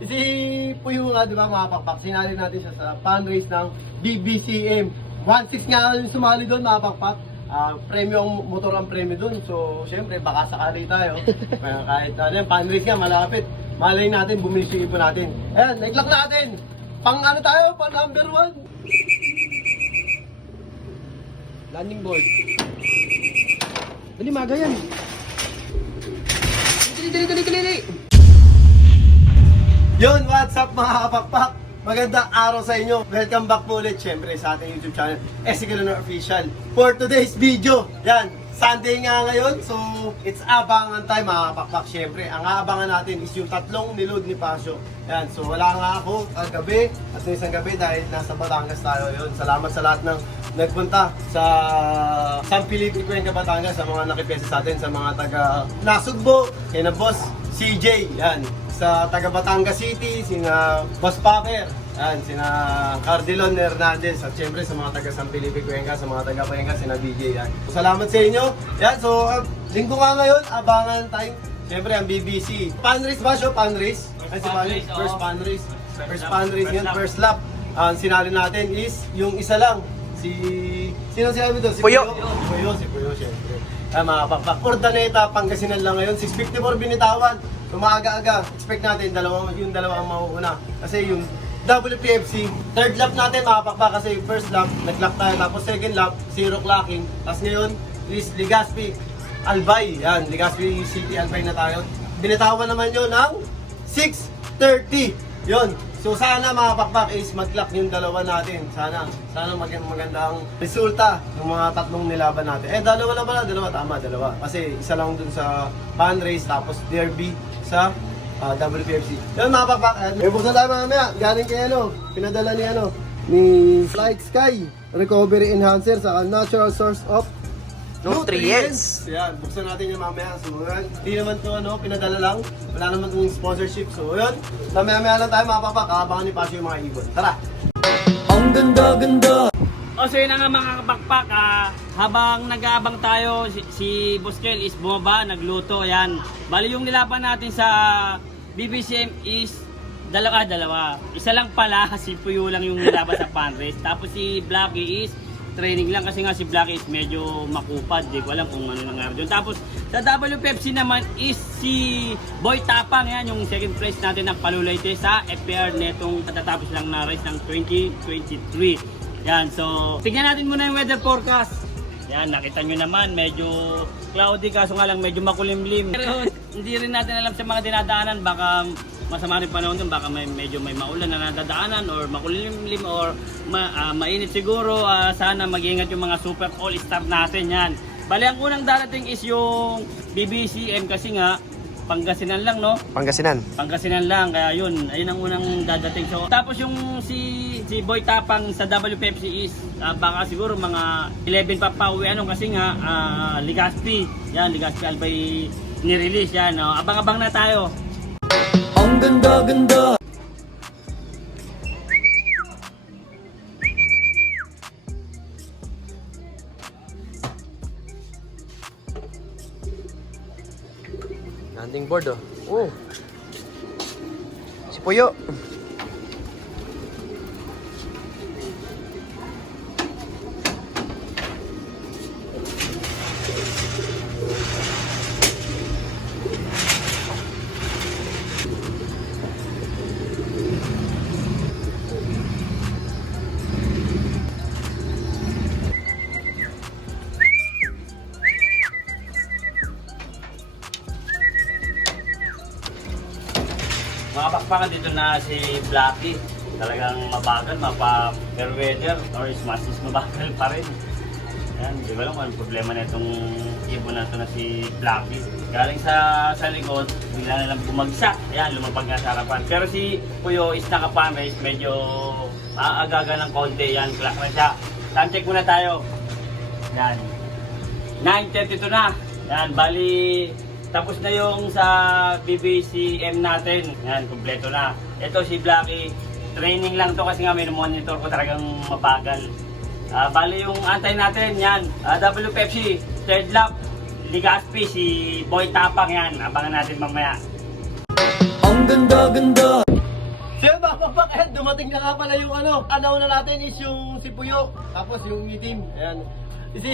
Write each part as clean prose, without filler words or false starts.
Si Puyo nga, di ba mga pakpak, sinali natin siya sa fundraise ng BBCM. 1.6 nga yung sumali doon mga pakpak. Premyo ang motor ang premyo doon. So, syempre, baka sakali tayo. Kahit ano, fundraise nga, malapit. Malay natin, bumili si ipo natin. Ayan, nag-lock natin. Pang ano tayo, pang number 1. Landing board. Dali, maga yan. Dali. Yun, what's up mga kapakpak? Magandang araw sa inyo. Welcome back po ulit, syempre, sa ating YouTube channel, Escalona Official. For today's video, yan, Sunday nga ngayon, so it's abangan time mga kapakpak. Syempre, ang aabangan natin is yung tatlong niload ni Pasio. Yan, so wala nga ako kagabi at isang gabi dahil nasa Batangas tayo. Yun, salamat sa lahat ng nagpunta sa San Felipe, Cuenca, Batangas, sa mga nakipesa sa atin, sa mga taga Nasugbo, kay na Boss CJ, yan. Sa taga Batangas City, sina Boss Packer, yan, sina Cardilon Hernandez, at syempre sa mga taga San Felipe, Cuenca, sa mga taga Cuenca, sina BJ, yan. So, salamat sa inyo. Yan, so linggo nga ngayon, abangan tayo. Syempre ang BBC. Fundraise ba siya? Fundraise? Ay, si Fundraise. First fundraise. First fundraise yun, first lap. Ang sinali natin is yung isa lang. Sino sinabi doon? Si Puyo. Si Puyo, syempre. Mga pakpak. Urdaneta, Pangasinan lang ngayon. 654 binitawan. So maaga-aga, expect natin yung dalawa ang mauuna. Kasi yung WPFC, third lap natin mga pakpak kasi first lap, nag-lap tayo. Tapos second lap, zero clocking. Tapos ngayon is Legazpi Albay. Yan, Legazpi City Albay na tayo. Binitawan naman yun ng 6:30. Yun. So sana mga pakpak is mag-clock yung dalawa natin. Sana magandang resulta ng mga tatlong nilaban natin. Dalawa na pala, dalawa. Kasi isa lang dun sa fundraise tapos derby sa WPFC. Yun mga pakpak. May buksan tayo mamaya. Galing kay pinadala ni Flight Sky Recovery Enhancer sa natural source of Nutrients. Yan, buksan natin yung mamaya. So, yan. Hindi naman to pinadala lang. Wala naman itong sponsorship. So, yun. Mamaya lang tayo mga papak. Kahabangan ni Pasio yung mga ibon. Tara! Ang ganda! So yun na nga mga kapakpak, habang nag-aabang tayo, si Buskel is bumaba, nagluto, yan. Bali yung nilaban natin sa BBCM is dalawa. Isa lang pala, si Puyo lang yung nilaban sa fundraise. Tapos si Blacky is training lang kasi nga si Blacky is medyo makupad, di ko alam kung ano nangyari doon. Tapos sa WPFC naman is si Boy Tapang, yan yung second place natin ng Palulayte sa FPR netong katatapos lang na race ng 2023. Yan, so tignan natin muna yung weather forecast. Yan, nakita nyo naman medyo cloudy kaso nga lang medyo makulimlim. Pero hindi rin natin alam sa mga dinadaanan, baka masama rin panahon dun, baka medyo may maulan na nadadaanan or makulimlim or mainit siguro. Sana mag-iingat yung mga super all-star natin yan. Bali ang unang darating is yung BBCM kasi nga Pangasinan lang, no? Pangasinan lang, kaya yun, ayun ang unang dadating. So, tapos yung si Boy Tapang sa WPFC is baka siguro mga 11 pa pauwi kasi nga Legazpi. Yan, Legazpi Albay ni-release yan, no? Abang-abang na tayo. Ang ganda! Landing board Si Puyo. Mga pakpakan dito na si Blacky. Talagang mabagal, fair weather or smashes mabagal pa rin. Yan, di ba lang kung anong problema na itong ibon na ito na si Blacky. Galing sa likod, bigla na lang bumagsak. Yan, lumapag nga sa harapan. Pero si Puyo is nakapanrace, medyo agaga ng konti. Yan, clock na siya. Time check muna tayo. Yan, 9:32 na. Yan, bali tapos na yung sa BBCM natin. Yan, kumpleto na. Ito si Blacky, training lang to kasi nga may monitor ko talagang mabagal. Bali yung antay natin, yan. WPFC, third lap, Legazpi, si Boy Tapang yan. Abangan natin mamaya. Ang ganda! pakpak, dumating na nga pala yung ano. Anaw na natin is yung si Puyo. Tapos yung itim. Ayan. Si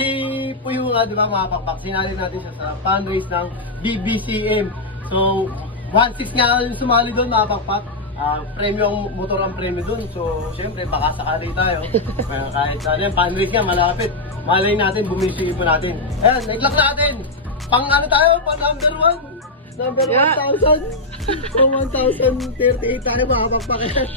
Puyo nga, di ba mga pakpak, sinali natin siya sa fundraise ng BBCM. So, 1.6 nga yung sumali doon mga pakpak. Premyo ang motor ang premyo doon. So, syempre, baka sakali tayo. Kaya kahit ano yan, fundraise nga, malapit. Malay natin, bumisi po natin. Ayan, nag-lock natin. Pang ano tayo, pang number 1. Number 1,000. So 1,038 tayo makapagpakit.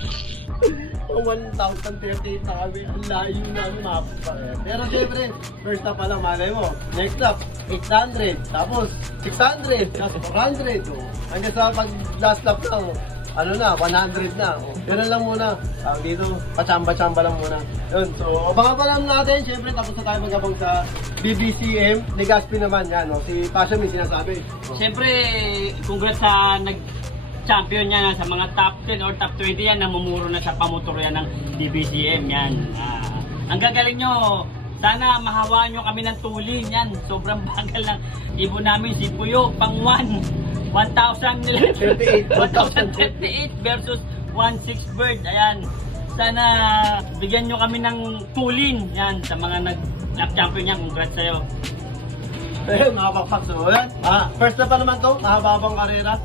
So 1,038 na kami. Ang layo namin makapagpakit. Pero syempre, first lap pa lang, malay mo. Next lap, 800. Tapos 600. Tapos 400. So, hanggang sa pag last lap lang, ano na, 100 na. Ganun lang muna. Tawag dito, pachamba-chamba lang muna. Yun, so abangan pa lang natin. Syempre, tapos na tayo magabang sa BBCM. Legaspi naman yan, no? Si Pasha may sinasabi. Siyempre, congrats sa nag-champion niya sa mga top 10 or top 20 yan, namumuro na sa pamotor yan ng DBCM yan. Ang gagaling nyo, sana mahawaan nyo kami ng tulin yan. Sobrang bagal ng ibon namin si Puyo, pang 1,038 versus 1.6 bird. Ayan. Sana bigyan nyo kami ng tulin yan sa mga nag-champion niya. Congrats sa'yo. Ayun, mga pakpak. So, yan. First na pa naman to, mahababang karera.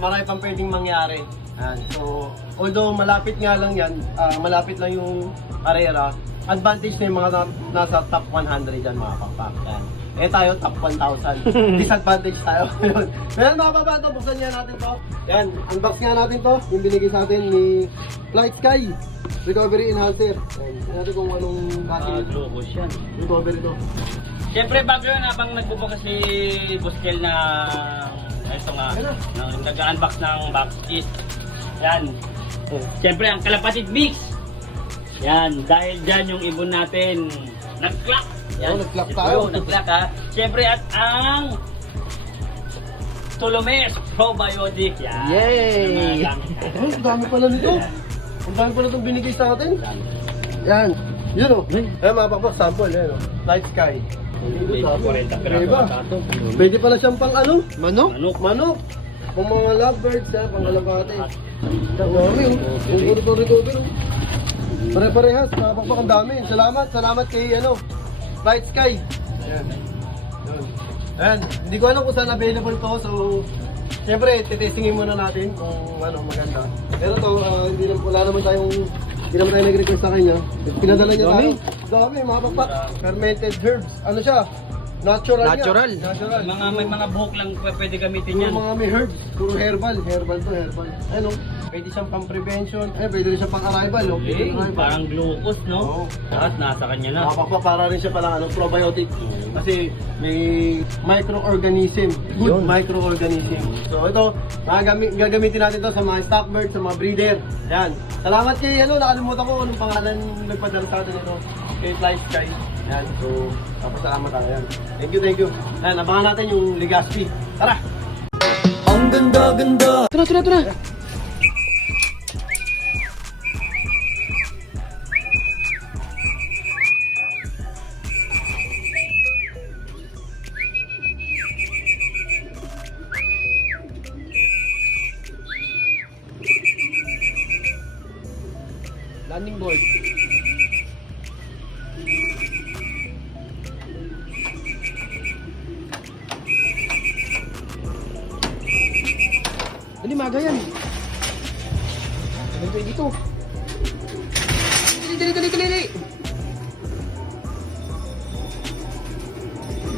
Marami pang pwedeng mangyari. Yan. So, although malapit nga lang yan, malapit lang yung karera, advantage na yung mga nasa top 100 dyan mga pakpak. Yan. Eh tayo, top 1,000. Disadvantage tayo. Meron mga babato, buksan niya natin to. Yan, unbox nga natin to. Yung binigay sa atin ni Flight Sky Recovery Enhancer. Yan, natin kung anong Locos yan. recovery to. Siyempre bago yun, habang nagbubukas si Buskel na ito nga, nag-unbox ng box is yan. Siyempre ang kalapatid mix. Yan, dahil dyan yung ibon natin nag-clock. Yan, nag-clock ito tayo. yun, nag-clock ha. Siyempre at ang Tolomes Probiotic. Yan. Yay! Ang dami pala nito. Ang dami pala itong binigay sa atin. Yan. Yun o. Ayan mga pakpak, sample. Yan o. Night Sky. 40 Diba? Pwede pala siyang pang ano? Manok? Manok. Pang mga lovebirds ha, pang alabate. Dami o. Ang recovery. Pare-parehas, mga pakpak, ang dami. Salamat kay ano, Flight Sky. Ayan. Ayan. Hindi ko alam kung saan available to. So, siyempre, titestingin muna natin kung ano, maganda. Pero to, wala naman tayong, hindi naman tayo nag-request sa kanya. Pinadala niya tayo. Dami, mga pakpak. Fermented herbs. Ano siya? Natural. May mga buhok lang pwede gamitin yan. Yung mga may herbs, puro herbal. Herbal to, herbal. Ano? Pwede siyang pang prevention. Pwede rin siyang pang arrival. No? Parang glucose, no? Oo. Lahat nasa kanya na. Mga para rin siya palang ano, probiotic. Kasi may microorganism. Good microorganism. So ito, gagamitin natin to sa mga stock birds, sa mga breeder. Yan. Salamat kay ano, nakalimutan ko anong pangalan nagpadala sa atin ito. Kay Flight Sky. Yan. So, tapos salamat tayo. Yan. Thank you. Yan, abangan natin yung Legaspi. Tara! Ang ganda-ganda! Tara! Landing board. Dali, maga yan. Dali dito. Dali.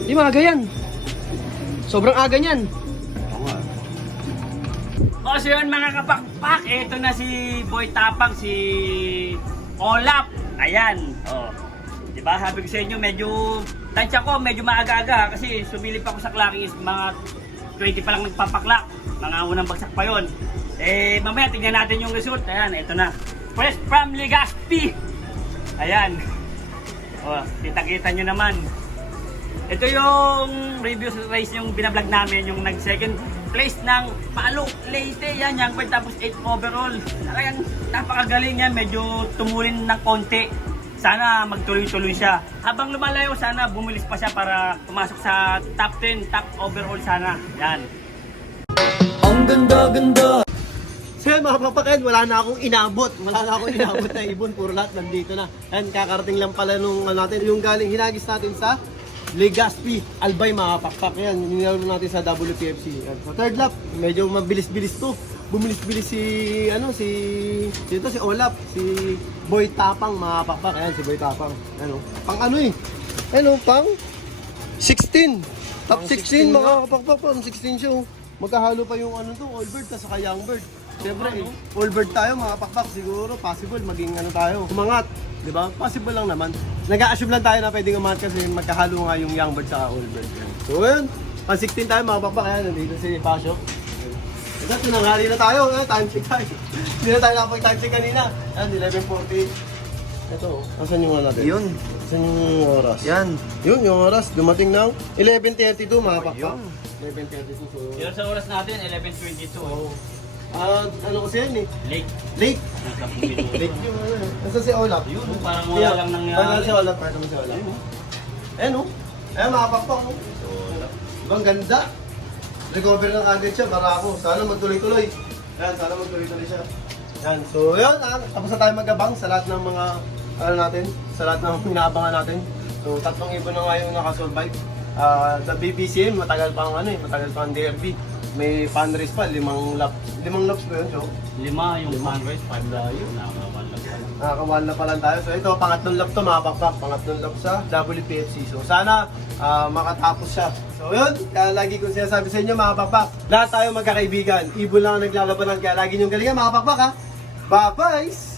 Di maga yan. Sobrang aga niyan. O so yun mga kapakpak, ito na si Boy Tapang, si Olap. Ayan. O. Diba, sabi ko sa inyo, medyo tansya ko, medyo maaga-aga kasi sumilip ako sa clacking is mga 20 pa lang nagpapaklak. Mga unang bagsak pa yun. Eh, mamaya tingnan natin yung result. Ayan, ito na. Fresh from Legaspi. Ayan. O, kita-kita nyo naman. Ito yung review race yung binablog namin, yung nag-second place ng Palo Leyte. Yan, yung tapos 8 overall. Kaya napakagaling yan, medyo tumulin ng konti. Sana magtuloy-tuloy siya. Habang lumalayo, sana bumilis pa siya para pumasok sa top 10, top overall sana. Yan. Ang ganda-ganda! So yan mga papakan, wala na akong inabot. Wala na akong inabot na ibon. Puro lahat nandito na. And kakarating lang pala nung natin. Yung galing hinagis natin sa Legazpi, Albay mga pakpak. Yan, ninilaro natin sa WPFC. Yan. So third lap, medyo mabilis-bilis to. Bumilis-bilis si Olap, si Boy Tapang mga pakpak. Ayan, si Boy Tapang. Ano? Pang ano eh? Ano, pang 16. Top 16 mga kapakpak. Pang 16 siya. Magkahalo pa yung ano to, All Bird at saka Young Bird. Siyempre, All Bird tayo mga pakpak. Siguro, possible maging ano tayo. Umangat. Di ba? Possible lang naman. Nag-a-assume lang tayo na pwedeng umangat kasi magkahalo nga yung Young Bird sa All Bird. So, yun. Pang 16 tayo mga pakpak. Ayan, nandito si Pasio. Ito, tinanghali na tayo. Time check tayo. Hindi na tayo nakapag-time check kanina. Ayan, 11:40. Ito, asan yung ano natin? Yun. Asan yung oras? Yan. Yun, yung oras. Dumating ng 11:32 mga pakpak. 11:32. So, Pero sa oras natin, 11:22. oh. Ano kasi yan eh? Late. Late. Nasa minuto. Late yung ano. Nasa si Olap. Yun, parang wala lang nangyari. Parang si Olap. Parang si Olap. Ayan o. Ayan mga pakpak. Oh. Ibang ganda. Recover ng agad siya. Para ako. Sana magtuloy-tuloy. Ayan, sana magtuloy-tuloy siya. Ayan. So yun. Tapos na tayo mag-abang sa lahat ng mga ano natin. Sa lahat ng inaabangan natin. So 3 ibon na nga yung nakasurvive. Sa BPCM, matagal pa ang ano eh. Matagal pa ang derby. May fundraise pa, 5 laps. 5 laps ba yun, Joe? 5 yung fundraise, 5 na yun. Nakakawan lang pala. Nakakawal na pa lang tayo. So ito, pangatlong lap to mga pakpak. Pangatlong lap sa WPFC. So sana makatapos siya. So yun, kaya lagi kong sinasabi sa inyo mga pakpak. Lahat tayo magkakaibigan. Ibon lang ang naglalabanan. Kaya lagi niyong galingan mga pakpak ha. Bye-bye!